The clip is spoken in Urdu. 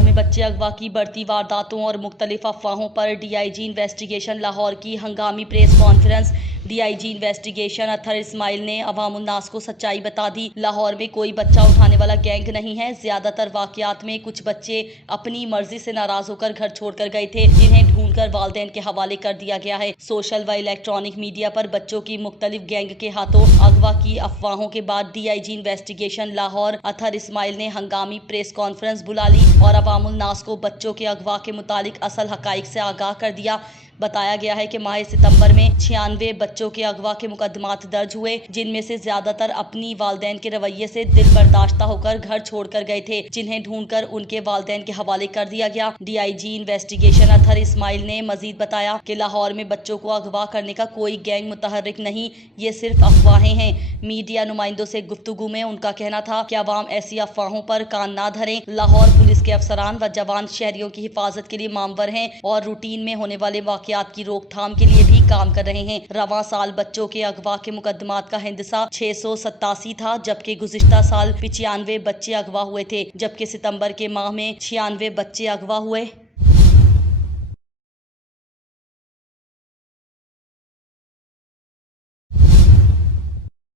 لاہور میں بچے اغوا کی بڑھتی وارداتوں اور مختلف افواہوں پر D I G investigation Lahore کی ہنگامی press conference. D I G investigation Athar Ismail نے عوام الناس کو سچائی بتا دی۔ لاہور میں کوئی بچہ اٹھانے والا گینگ نہیں ہے۔ زیادہ تر واقعات میں کچھ بچے اپنی مرضی سے ناراض ہو کر گھر چھوڑ کر گئے تھے، جنہیں ڈھونڈ کر والدین کے حوالے کر دیا گیا ہے۔ سوشل و الیکٹرانک میڈیا پر بچوں کی مختلف گینگ کے ہاتھوں اغوا کی افواہوں کے بعد D I G investigation Lahore Athar Ismail نے ہنگامی پریس کانفرنس بلا لی اور عوام الناس کو بچوں کے اغوا کے متعلق اصل حقائق سے آگاہ کر دیا۔ بتایا گیا ہے کہ ماہ ستمبر میں 96 بچوں کے اغوا کے مقدمات درج ہوئے، جن میں سے زیادہ تر اپنی والدین کے رویے سے دل برداشتہ ہو کر گھر چھوڑ کر گئے تھے، جنہیں ڈھونڈ کر ان کے والدین کے حوالے کر دیا گیا۔ D I G investigation Athar Ismail نے مزید بتایا کہ لاہور میں بچوں کو اغوا کرنے کا کوئی گینگ متحرک نہیں، یہ صرف افواہیں ہیں۔ میڈیا نمائندوں سے گفتگو میں ان کا کہنا تھا کہ عوام ایسی افواہوں پر کان نہ دھریں۔ لاہور پولیس کے افسران و جوان شہریوں کی حفاظت کے لیے مامور ہیں اور روٹین میں ہونے والے واقعات کی روک تھام کے لیے بھی کام کر رہے ہیں۔ رواں سال بچوں کے اغوا کے مقدمات کا ہندسہ 687 تھا، جبکہ گزشتہ سال 95 بچے اغوا ہوئے تھے، جبکہ ستمبر کے ماہ میں 96 بچے اغوا ہوئے۔